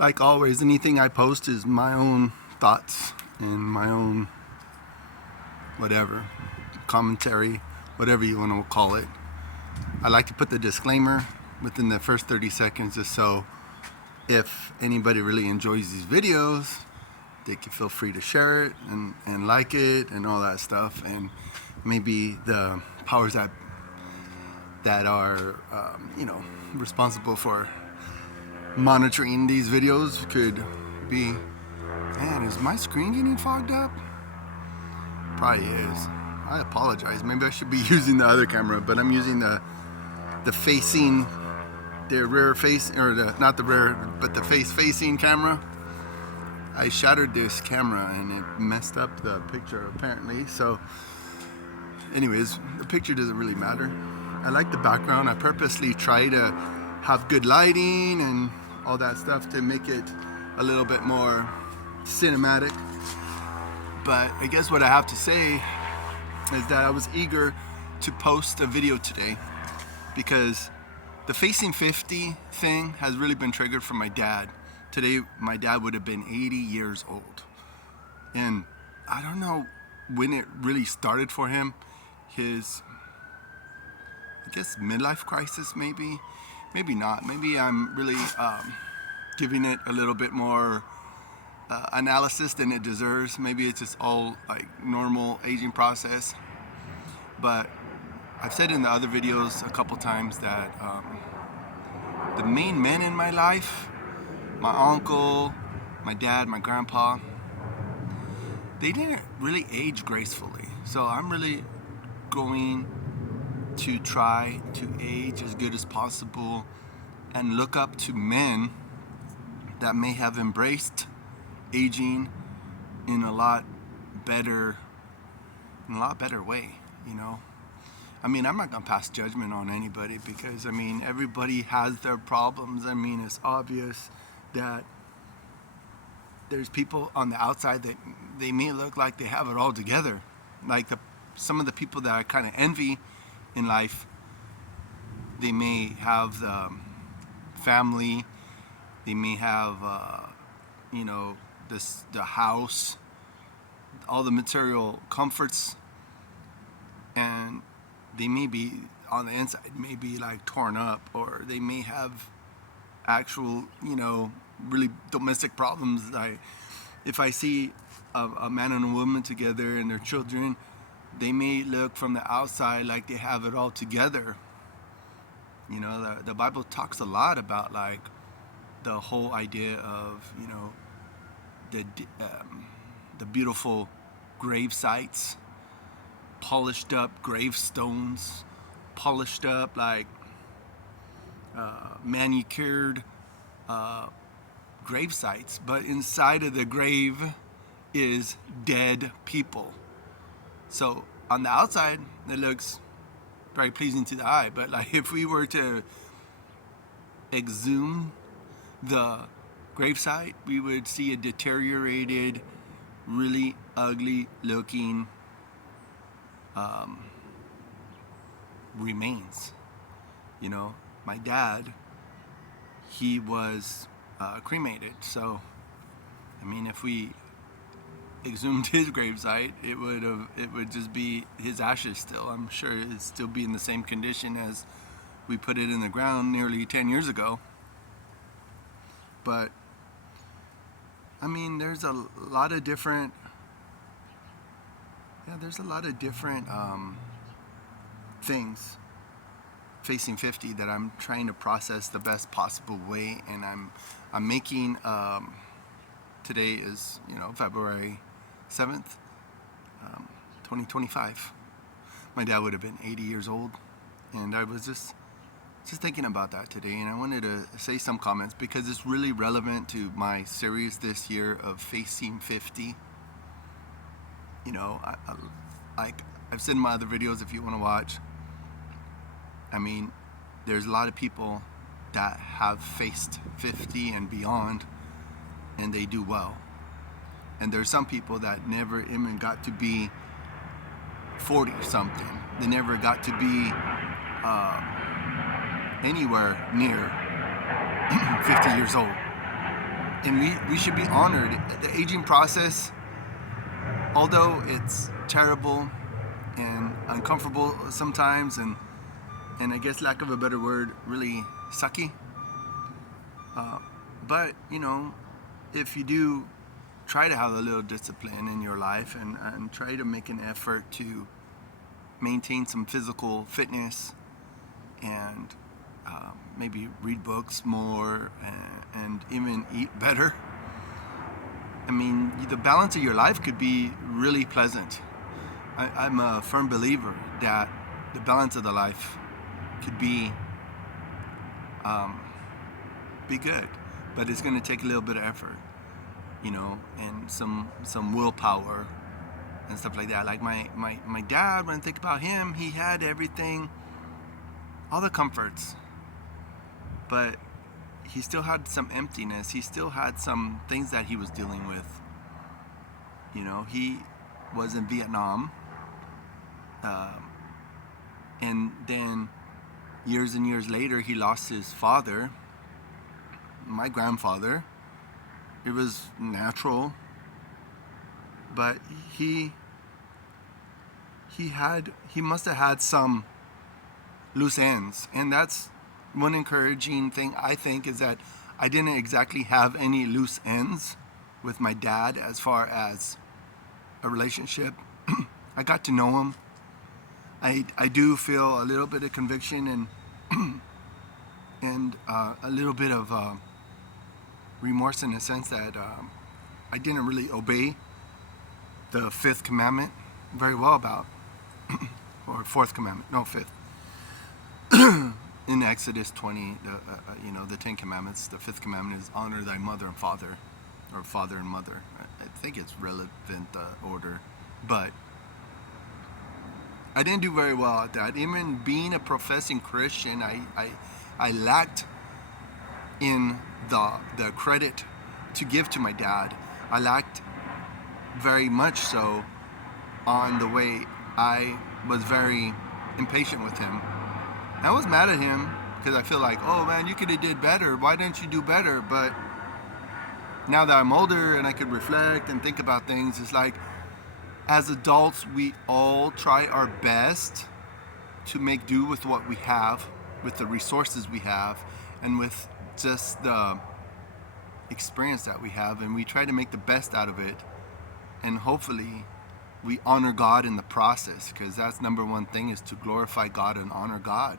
Like always, anything I post is my own thoughts and my own whatever, commentary, whatever you want to call it. I like to put the disclaimer within the first 30 seconds just so if anybody really enjoys these videos, they can feel free to share it and like it and all that stuff. And maybe the powers that are, responsible for monitoring these videos could be, man, is my screen getting fogged up? Probably is. I apologize. Maybe I should be using the other camera, but I'm using the rear face, or not the rear, but the face-facing camera. I shattered this camera and it messed up the picture apparently. So anyways, the picture doesn't really matter. I like the background. I purposely try to have good lighting and all that stuff to make it a little bit more cinematic. But I guess what I have to say is that I was eager to post a video today because the Facing 50 thing has really been triggered from my dad. Today, my dad would have been 80 years old. And I don't know when it really started for him. His, I guess, midlife crisis, maybe. Maybe not. Maybe I'm really giving it a little bit more analysis than it deserves. Maybe it's just all like normal aging process. But I've said in the other videos a couple times that the main men in my life, my uncle, my dad, my grandpa, they didn't really age gracefully. So I'm really going to try to age as good as possible and look up to men that may have embraced aging in a lot better way, you know. I mean, I'm not gonna pass judgment on anybody because I mean everybody has their problems. I mean, it's obvious that there's people on the outside that they may look like they have it all together. Like some of the people that I kind of envy in life, they may have the family, they may have the house, all the material comforts, and they may be on the inside may be like torn up, or they may have actual really domestic problems. If I see a man and a woman together and their children, they may look from the outside like they have it all together. You know, the Bible talks a lot about like the whole idea of the beautiful grave sites, polished up gravestones, polished up like manicured grave sites, but inside of the grave is dead people. So on the outside, it looks very pleasing to the eye, but like if we were to exhume the gravesite, we would see a deteriorated, really ugly looking remains. You know, my dad, he was cremated, so I mean, if we exhumed his gravesite, it would just be his ashes still. I'm sure it'd still be in the same condition as we put it in the ground nearly 10 years ago. But I mean, there's a lot of different things facing 50 that I'm trying to process the best possible way, and I'm making today is February 7th, 2025. My dad would have been 80 years old, and I was just thinking about that today, and I wanted to say some comments because it's really relevant to my series this year of Facing 50. You know, like I've said in my other videos, if you want to watch, I mean, there's a lot of people that have faced 50 and beyond, and they do well. And there's some people that never even got to be 40 or something. They never got to be anywhere near 50 years old. and we should be honored. The aging process, although it's terrible and uncomfortable sometimes, and I guess lack of a better word, really sucky. But if you do try to have a little discipline in your life and try to make an effort to maintain some physical fitness and maybe read books more and even eat better, I mean, the balance of your life could be really pleasant. I'm a firm believer that the balance of the life could be good, but it's going to take a little bit of effort, and some willpower and stuff like that. Like my dad, when I think about him, he had everything, all the comforts, but he still had some emptiness. He still had some things that he was dealing with. He was in Vietnam, and then years and years later, he lost his father, my grandfather. It was natural, but he must have had some loose ends, and that's one encouraging thing I think, is that I didn't exactly have any loose ends with my dad as far as a relationship. I got to know him. I do feel a little bit of conviction and a little bit of remorse in the sense that I didn't really obey the fifth commandment very well about, or fourth commandment, no, fifth. In Exodus 20, the 10 commandments, the fifth commandment is honor thy mother and father, or father and mother. I think it's relevant order, but I didn't do very well at that. Even being a professing Christian, I lacked in the credit to give to my dad. I lacked very much so on the way I was very impatient with him. I was mad at him because I feel like, oh man, you could have did better. Why didn't you do better? But now that I'm older and I could reflect and think about things, it's like, as adults, we all try our best to make do with what we have, with the resources we have, and with just the experience that we have, and we try to make the best out of it, and hopefully we honor God in the process, because that's number one thing, is to glorify God and honor God.